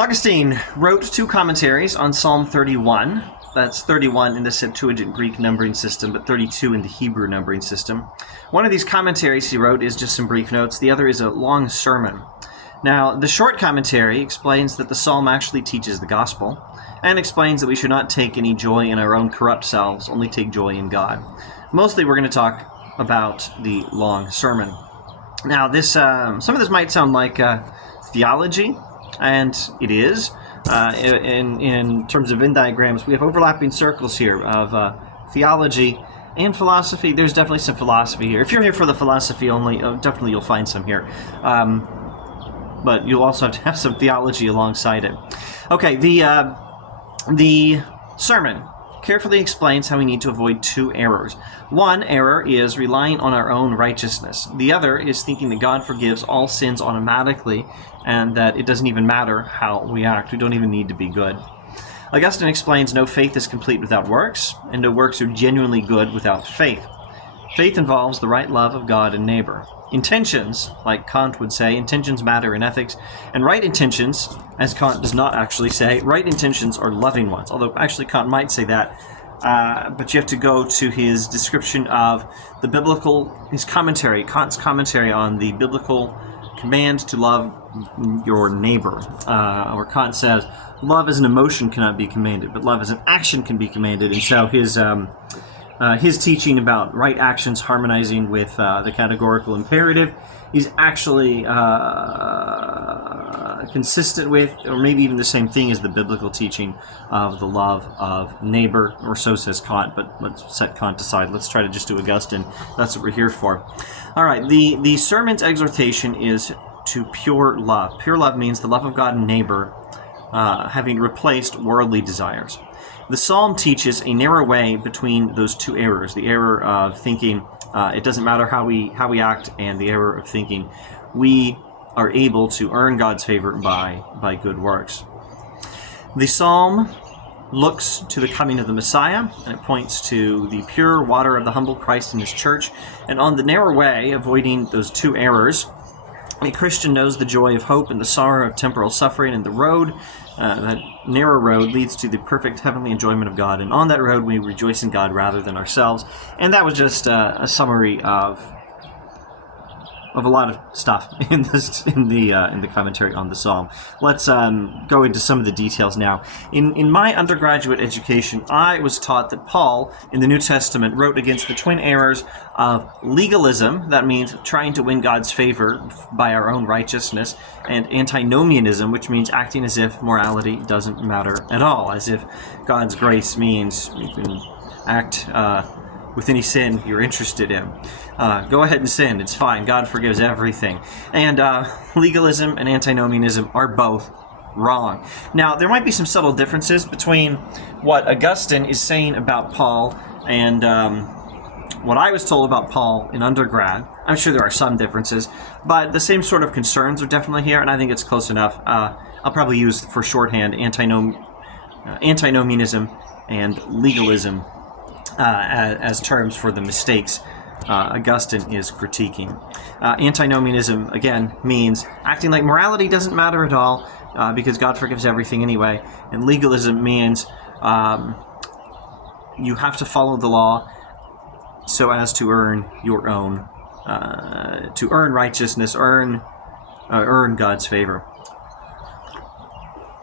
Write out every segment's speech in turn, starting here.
Augustine wrote two commentaries on Psalm 31. That's 31 in the Septuagint Greek numbering system, but 32 in the Hebrew numbering system. One of these commentaries he wrote is just some brief notes. The other is a long sermon. Now, the short commentary explains that the psalm actually teaches the gospel, and explains that we should not take any joy in our own corrupt selves, only take joy in God. Mostly we're going to talk about the long sermon. Now, this some of this might sound like theology, and it is. In terms of Venn diagrams, we have overlapping circles here of theology and philosophy. There's definitely some philosophy here. If you're here for the philosophy only, definitely you'll find some here. But you'll also have to have some theology alongside it. Okay, the sermon carefully explains how we need to avoid two errors. One error is relying on our own righteousness. The other is thinking that God forgives all sins automatically and that it doesn't even matter how we act. We don't even need to be good. Augustine explains no faith is complete without works, and no works are genuinely good without faith. Faith involves the right love of God and neighbor. Intentions, like Kant would say, intentions matter in ethics, and right intentions, as Kant does not actually say, right intentions are loving ones, although actually Kant might say that, but you have to go to his description of the biblical, his commentary, Kant's commentary on the biblical command to love your neighbor, where Kant says, love as an emotion cannot be commanded, but love as an action can be commanded, and so his teaching about right actions harmonizing with the categorical imperative is actually consistent with, or maybe even the same thing as the biblical teaching of the love of neighbor, or so says Kant, but let's set Kant aside. Let's try to just do Augustine. That's what we're here for. All right, the sermon's exhortation is to pure love. Pure love means the love of God and neighbor having replaced worldly desires. The psalm teaches a narrow way between those two errors, the error of thinking it doesn't matter how we act, and the error of thinking we are able to earn God's favor by good works. The psalm looks to the coming of the Messiah, and it points to the pure water of the humble Christ in his church, and on the narrow way, avoiding those two errors, a Christian knows the joy of hope and the sorrow of temporal suffering, and the road, that narrow road, leads to the perfect heavenly enjoyment of God. And on that road, we rejoice in God rather than ourselves. And that was just a summary of a lot of stuff in the commentary on the psalm. Let's go into some of the details now. In my undergraduate education, I was taught that Paul in the New Testament wrote against the twin errors of legalism, that means trying to win God's favor by our own righteousness, and antinomianism, which means acting as if morality doesn't matter at all, as if God's grace means you can act with any sin you're interested in. Go ahead and sin. It's fine. God forgives everything. And legalism and antinomianism are both wrong. Now, there might be some subtle differences between what Augustine is saying about Paul and what I was told about Paul in undergrad. I'm sure there are some differences, but the same sort of concerns are definitely here, and I think it's close enough. I'll probably use for shorthand antinomianism and legalism as terms for the mistakes Augustine is critiquing. Antinomianism, again, means acting like morality doesn't matter at all because God forgives everything anyway. And legalism means you have to follow the law so as to earn your own, to earn righteousness, earn God's favor.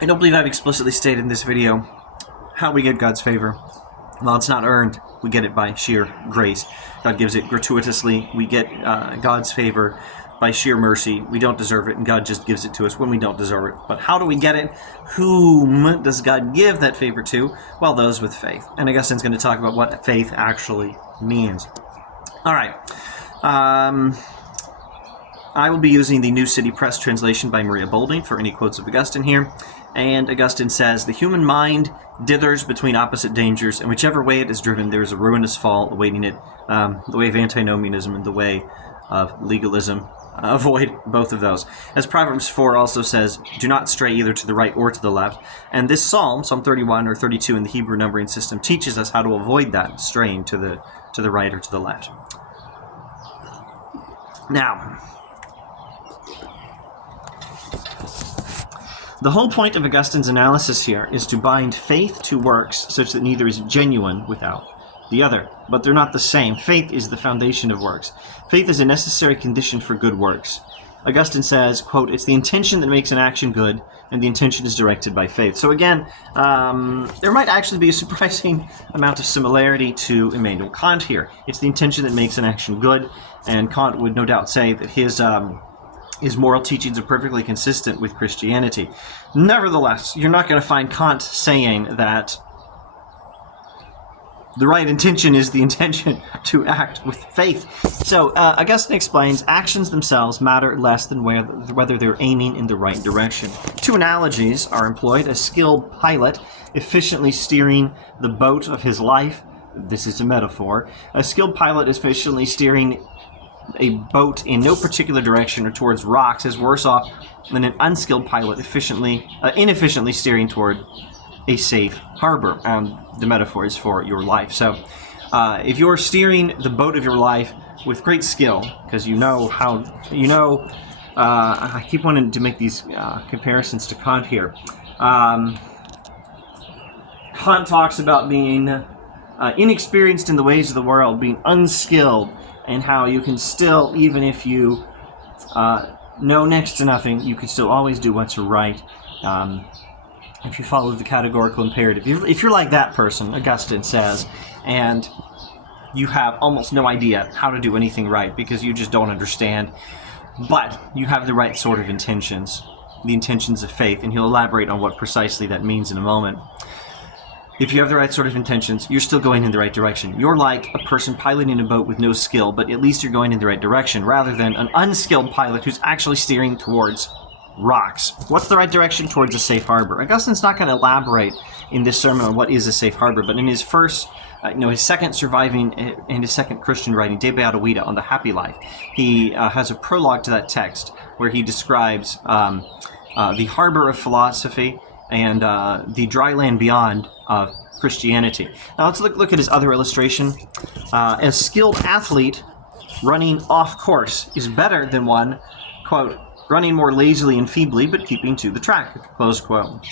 I don't believe I've explicitly stated in this video how we get God's favor. Well, it's not earned. We get it by sheer grace. God gives it gratuitously. We get God's favor by sheer mercy. We don't deserve it, and God just gives it to us when we don't deserve it. But how do we get it? Whom does God give that favor to? Well, those with faith. And Augustine's going to talk about what faith actually means. All right. I will be using the New City Press translation by Maria Bolding for any quotes of Augustine here. And Augustine says, the human mind dithers between opposite dangers, and whichever way it is driven, there is a ruinous fall awaiting it, the way of antinomianism and the way of legalism. Avoid both of those. As Proverbs 4 also says, do not stray either to the right or to the left. And this psalm, Psalm 31 or 32 in the Hebrew numbering system, teaches us how to avoid that straying to the right or to the left. Now, The whole point of Augustine's analysis here is to bind faith to works such that neither is genuine without the other. But they're not the same. Faith is the foundation of works. Faith is a necessary condition for good works. Augustine says, quote, "It's the intention that makes an action good, and the intention is directed by faith." So again, there might actually be a surprising amount of similarity to Immanuel Kant here. It's the intention that makes an action good, and Kant would no doubt say that his moral teachings are perfectly consistent with Christianity. Nevertheless, you're not going to find Kant saying that the right intention is the intention to act with faith. So Augustine explains actions themselves matter less than whether they're aiming in the right direction. Two analogies are employed: a skilled pilot efficiently steering the boat of his life. This is a metaphor. A skilled pilot efficiently steering a boat in no particular direction or towards rocks is worse off than an unskilled pilot inefficiently steering toward a safe harbor. The metaphor is for your life. So if you're steering the boat of your life with great skill, because I keep wanting to make these comparisons to Kant here. Kant talks about being inexperienced in the ways of the world, being unskilled, and how you can still, even if you know next to nothing, you can still always do what's right. If you follow the categorical imperative. If you're like that person, Augustine says, and you have almost no idea how to do anything right because you just don't understand, but you have the right sort of intentions, the intentions of faith, and he'll elaborate on what precisely that means in a moment. If you have the right sort of intentions, you're still going in the right direction. You're like a person piloting a boat with no skill, but at least you're going in the right direction, rather than an unskilled pilot who's actually steering towards rocks. What's the right direction? Towards a safe harbor. Augustine's not going to elaborate in this sermon on what is a safe harbor, but in his his second surviving and his second Christian writing, De Beata Vita, on the happy life, he has a prologue to that text where he describes the harbor of philosophy and the dry land beyond of Christianity. Now let's look at his other illustration. A skilled athlete running off course is better than one, quote, running more lazily and feebly, but keeping to the track, close quote.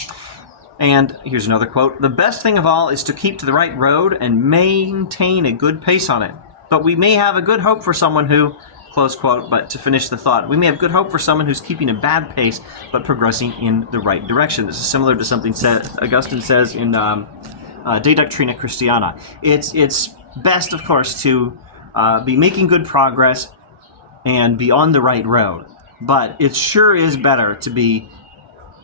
And here's another quote: "The best thing of all is to keep to the right road and maintain a good pace on it. But we may have a good hope for someone who," close quote, but to finish the thought, "we may have good hope for someone who's keeping a bad pace, but progressing in the right direction." This is similar to something Augustine says in De Doctrina Christiana. It's best, of course, to be making good progress and be on the right road. But it sure is better to be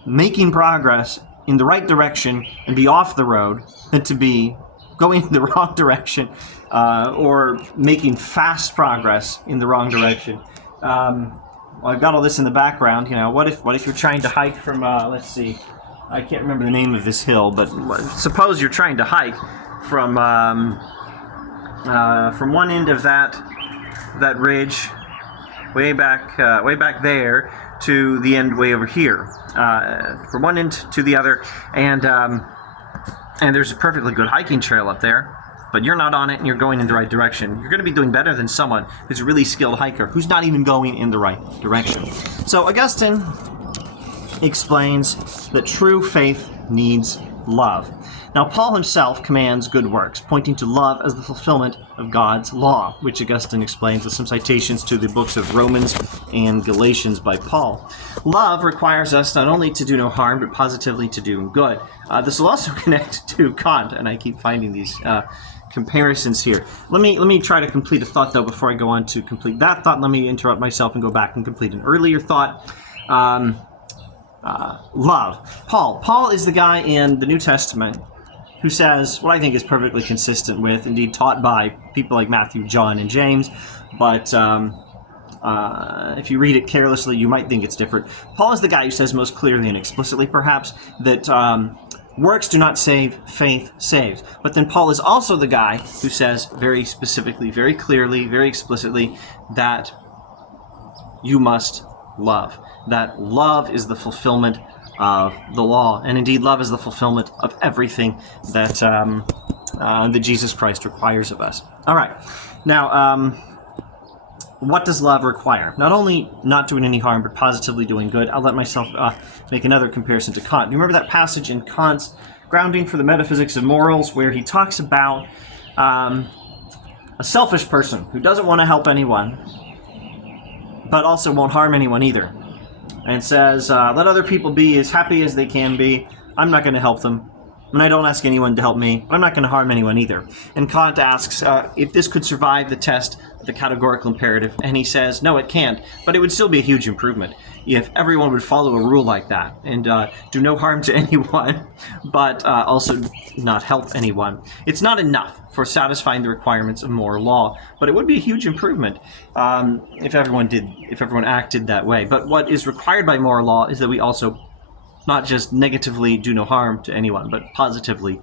making progress in the right direction and be off the road than to be going in the wrong direction or making fast progress in the wrong direction. Well, I've got all this in the background. What if you're trying to hike from, let's see, I can't remember the name of this hill, but suppose you're trying to hike from one end of that ridge way back there to the end way over here, from one end to the other, and there's a perfectly good hiking trail up there, but you're not on it and you're going in the right direction. You're going to be doing better than someone who's a really skilled hiker who's not even going in the right direction. So Augustine explains that true faith needs love. Now, Paul himself commands good works, pointing to love as the fulfillment of God's law, which Augustine explains with some citations to the books of Romans and Galatians by Paul. Love requires us not only to do no harm, but positively to do good. This will also connect to Kant, and I keep finding these comparisons here. Let me try to complete a thought, though, before I go on to complete that thought. Let me interrupt myself and go back and complete an earlier thought. Love. Paul is the guy in the New Testament who says what I think is perfectly consistent with, indeed taught by people like Matthew, John, and James, but if you read it carelessly, you might think it's different. Paul is the guy who says most clearly and explicitly, perhaps, that works do not save, faith saves. But then Paul is also the guy who says very specifically, very clearly, very explicitly, that you must love. That love is the fulfillment of the law, and indeed love is the fulfillment of everything that that Jesus Christ requires of us. All right, now What does love require? Not only not doing any harm, but positively doing good. I'll let myself make another comparison to Kant. You remember that passage in Kant's Grounding for the Metaphysics of Morals, where he talks about a selfish person who doesn't want to help anyone, but also won't harm anyone either, and says, let other people be as happy as they can be. I'm not going to help them, and I don't ask anyone to help me. I'm not going to harm anyone either. And Kant asks if this could survive the test of the categorical imperative, and he says, no, it can't, but it would still be a huge improvement if everyone would follow a rule like that and do no harm to anyone, but also not help anyone. It's not enough for satisfying the requirements of moral law, but it would be a huge improvement if everyone acted that way. But what is required by moral law is that we also not just negatively do no harm to anyone, but positively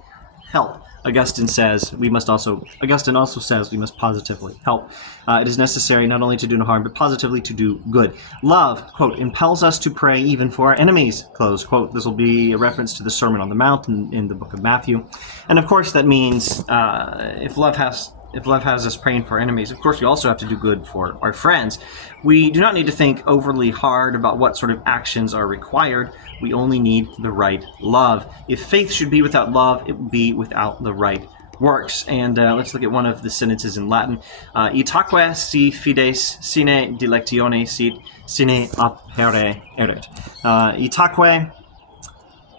help. Augustine also says we must positively help. It is necessary not only to do no harm, but positively to do good. Love, quote, impels us to pray even for our enemies, close quote. This will be a reference to the Sermon on the Mount in the book of Matthew. And of course that means if love has us praying for enemies, of course we also have to do good for our friends. We do not need to think overly hard about what sort of actions are required. We only need the right love. If faith should be without love, it would be without the right works. And let's look at one of the sentences in Latin. Itaque si fides sine dilectione sit, sine apere erit. Itaque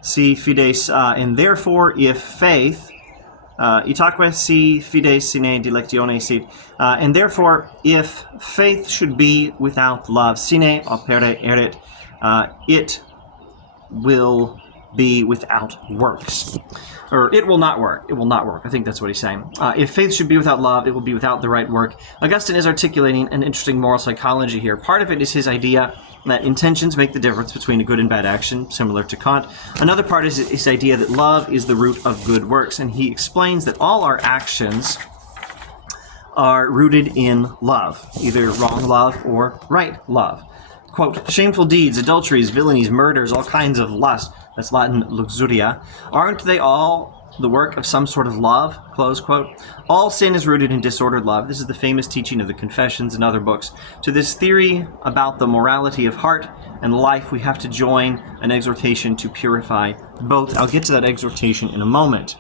si fides, and therefore if faith, itaque si fides sine dilectione sit, and therefore if faith should be without love, sine opere erit, it will be without works. Or it will not work. It will not work. I think that's what he's saying. If faith should be without love, it will be without the right work. Augustine is articulating an interesting moral psychology here. Part of it is his idea that intentions make the difference between a good and bad action, similar to Kant. Another part is his idea that love is the root of good works, and he explains that all our actions are rooted in love, either wrong love or right love. Quote, shameful deeds, adulteries, villainies, murders, all kinds of lust, that's Latin luxuria, aren't they all the work of some sort of love? Close quote. All sin is rooted in disordered love. This is the famous teaching of the Confessions and other books. To this theory about the morality of heart and life, we have to join an exhortation to purify both. I'll get to that exhortation in a moment.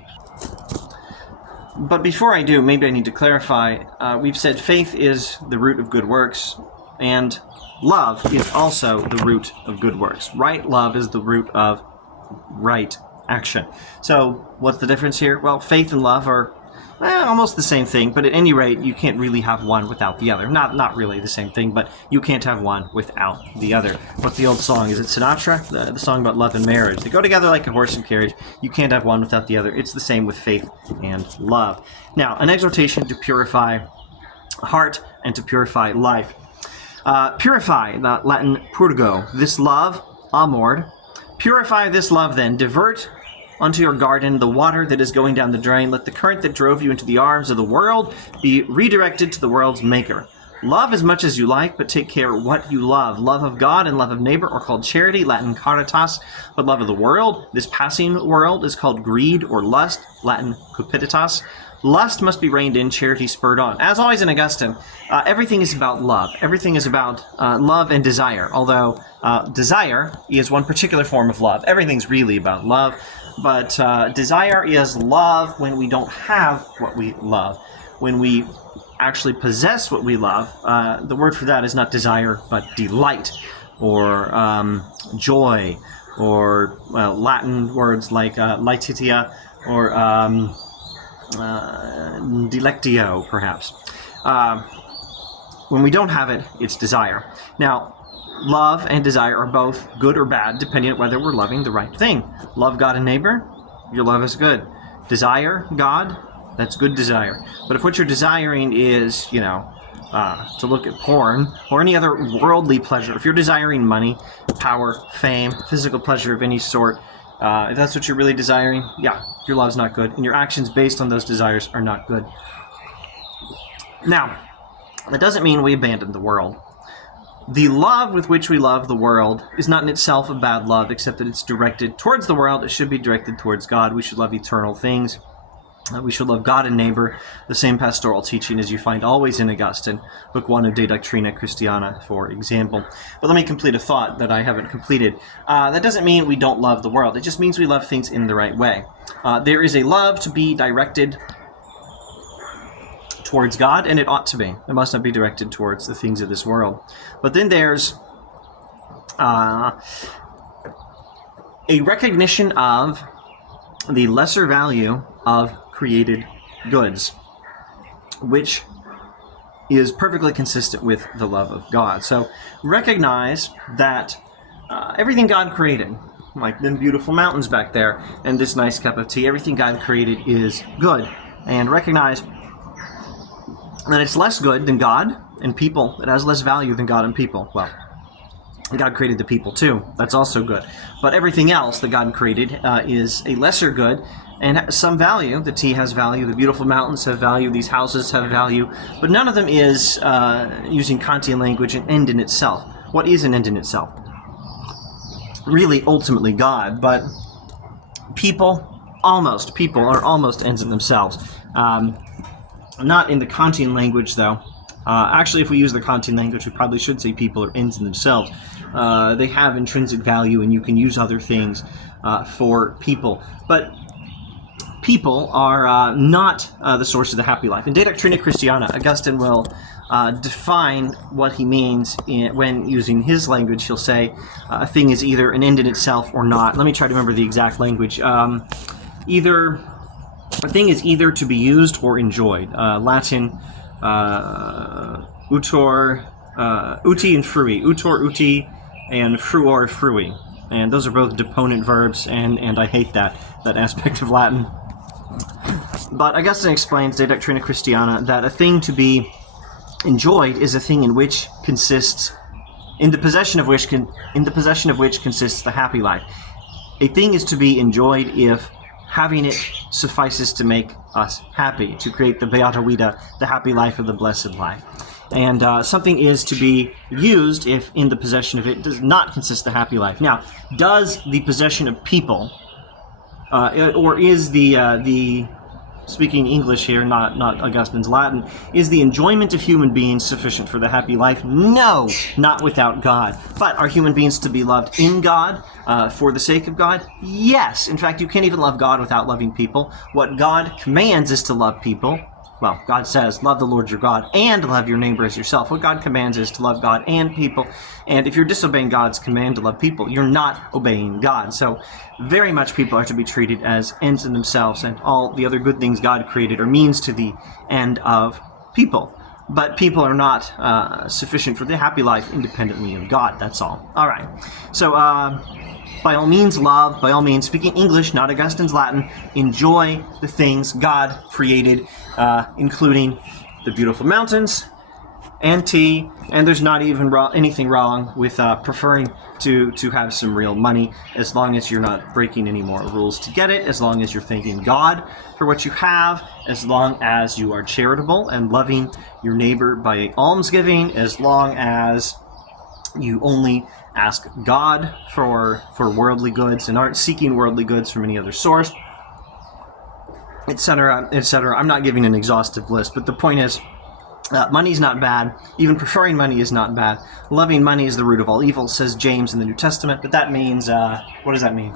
But before I do, maybe I need to clarify. We've said faith is the root of good works, and love is also the root of good works. Right love is the root of right action. So what's the difference here? Well, faith and love are almost the same thing, but at any rate, you can't really have one without the other. Not really the same thing, but you can't have one without the other. What's the old song? Is it Sinatra? The song about love and marriage. They go together like a horse and carriage. You can't have one without the other. It's the same with faith and love. Now, an exhortation to purify heart and to purify life. Purify, the Latin purgo, this love, amor. Purify this love then, divert unto your garden the water that is going down the drain. Let the current that drove you into the arms of the world be redirected to the world's maker. Love as much as you like, but take care what you love. Love of God and love of neighbor are called charity, Latin caritas, but love of the world, this passing world, is called greed or lust, Latin cupiditas. Lust must be reined in, charity spurred on. As always in Augustine, everything is about love. Everything is about love and desire, although desire is one particular form of love. Everything's really about love, but desire is love when we don't have what we love. When we actually possess what we love, the word for that is not desire, but delight, or joy, or Latin words like laetitia, or delectio, perhaps. When we don't have it, it's desire. Now, love and desire are both good or bad, depending on whether we're loving the right thing. Love God and neighbor, your love is good. Desire God, that's good desire. But if what you're desiring is, to look at porn or any other worldly pleasure, if you're desiring money, power, fame, physical pleasure of any sort, if that's what you're really desiring, yeah, your love's not good, and your actions based on those desires are not good. Now, that doesn't mean we abandon the world. The love with which we love the world is not in itself a bad love, except that it's directed towards the world. It should be directed towards God. We should love eternal things. We should love God and neighbor, the same pastoral teaching as you find always in Augustine, Book 1 of De Doctrina Christiana, for example. But let me complete a thought that I haven't completed. That doesn't mean we don't love the world. It just means we love things in the right way. There is a love to be directed towards God, and it ought to be. It must not be directed towards the things of this world. But then there's a recognition of the lesser value of created goods, which is perfectly consistent with the love of God. So recognize that everything God created, like them beautiful mountains back there and this nice cup of tea, everything God created is good. And recognize that it's less good than God and people. It has less value than God and people. Well, God created the people too. That's also good. But everything else that God created is a lesser good and some value. The tea has value. The beautiful mountains have value. These houses have value. But none of them is, using Kantian language, an end in itself. What is an end in itself? Really, ultimately, God. But people are almost ends in themselves. Not in the Kantian language, though. Actually, if we use the Kantian language, we probably should say people are ends in themselves. They have intrinsic value, and you can use other things for people. But people are not the source of the happy life. In De Doctrina Christiana, Augustine will define what he means when using his language. He'll say a thing is either an end in itself or not. Let me try to remember the exact language. A thing is either to be used or enjoyed. Latin, utor, uti and frui. Utor, uti, and fruor, frui. And those are both deponent verbs, and I hate that aspect of Latin. But Augustine explains, De Doctrina Christiana, that a thing to be enjoyed is a thing in which consists, in the possession of which consists the happy life. A thing is to be enjoyed if having it suffices to make us happy, to create the beata vita, the happy life or the blessed life. And something is to be used if in the possession of it does not consist the happy life. Now, does the possession of people, or is the speaking English here, not Augustine's Latin, is the enjoyment of human beings sufficient for the happy life? No, not without God. But are human beings to be loved in God, for the sake of God? Yes. In fact, you can't even love God without loving people. What God commands is to love people. Well, God says, love the Lord your God and love your neighbor as yourself. What God commands is to love God and people. And if you're disobeying God's command to love people, you're not obeying God. So very much people are to be treated as ends in themselves, and all the other good things God created are means to the end of people. But people are not sufficient for the happy life independently of God. That's all. All right. So by all means, love. By all means, speaking English, not Augustine's Latin, enjoy the things God created, including the beautiful mountains and tea. And there's not even anything wrong with preferring to have some real money, as long as you're not breaking any more rules to get it, as long as you're thanking God for what you have, as long as you are charitable and loving your neighbor by almsgiving, as long as you only ask God for worldly goods and aren't seeking worldly goods from any other source, etc., etc. I'm not giving an exhaustive list, but the point is, money's not bad. Even preferring money is not bad. Loving money is the root of all evil, says James in the New Testament. But that means, what does that mean?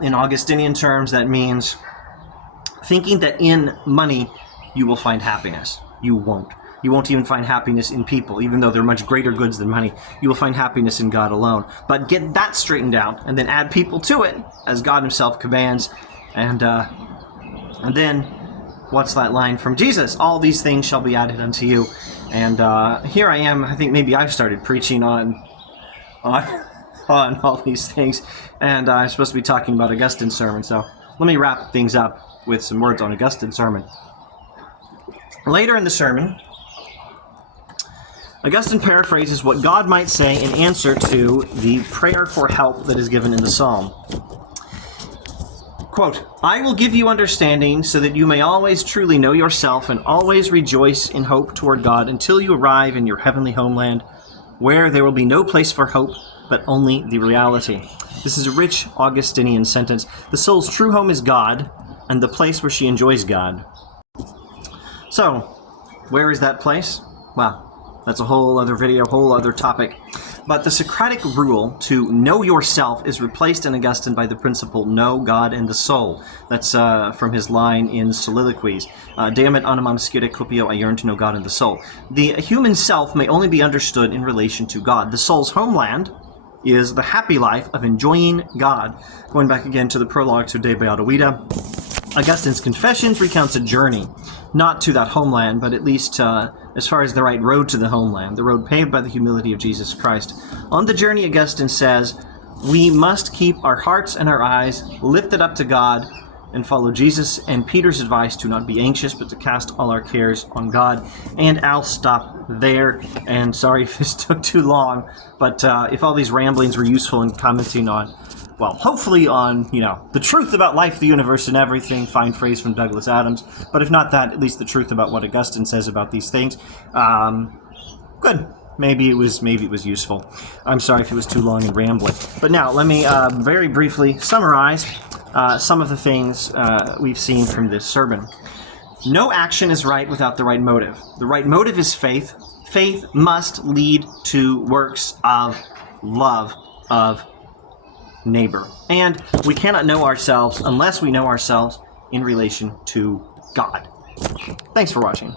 In Augustinian terms, that means thinking that in money you will find happiness. You won't. You won't even find happiness in people, even though they're much greater goods than money. You will find happiness in God alone. But get that straightened out, and then add people to it, as God himself commands. And then, what's that line from Jesus? All these things shall be added unto you. And here I am. I think maybe I've started preaching on all these things. And I'm supposed to be talking about Augustine's sermon. So let me wrap things up with some words on Augustine's sermon. Later in the sermon, Augustine paraphrases what God might say in answer to the prayer for help that is given in the psalm. Quote, I will give you understanding so that you may always truly know yourself and always rejoice in hope toward God until you arrive in your heavenly homeland, where there will be no place for hope, but only the reality. This is a rich Augustinian sentence. The soul's true home is God, and the place where she enjoys God. So, where is that place? Well, that's a whole other video, whole other topic. But the Socratic rule to know yourself is replaced in Augustine by the principle know God and the soul. That's from his line in Soliloquies. Deum et animam scire copio, I yearn to know God and the soul. The human self may only be understood in relation to God. The soul's homeland is the happy life of enjoying God. Going back again to the prologue to De Beata Vita, Augustine's Confessions recounts a journey, not to that homeland, but at least as far as the right road to the homeland, the road paved by the humility of Jesus Christ. On the journey, Augustine says, we must keep our hearts and our eyes lifted up to God and follow Jesus and Peter's advice to not be anxious, but to cast all our cares on God. And I'll stop there. And sorry if this took too long, but if all these ramblings were useful in commenting on, well, hopefully on, the truth about life, the universe, and everything, fine phrase from Douglas Adams, but if not that, at least the truth about what Augustine says about these things, good. Maybe it was useful. I'm sorry if it was too long and rambling. But now, let me very briefly summarize some of the things we've seen from this sermon. No action is right without the right motive. The right motive is faith. Faith must lead to works of love of neighbor. And we cannot know ourselves unless we know ourselves in relation to God. Thanks for watching.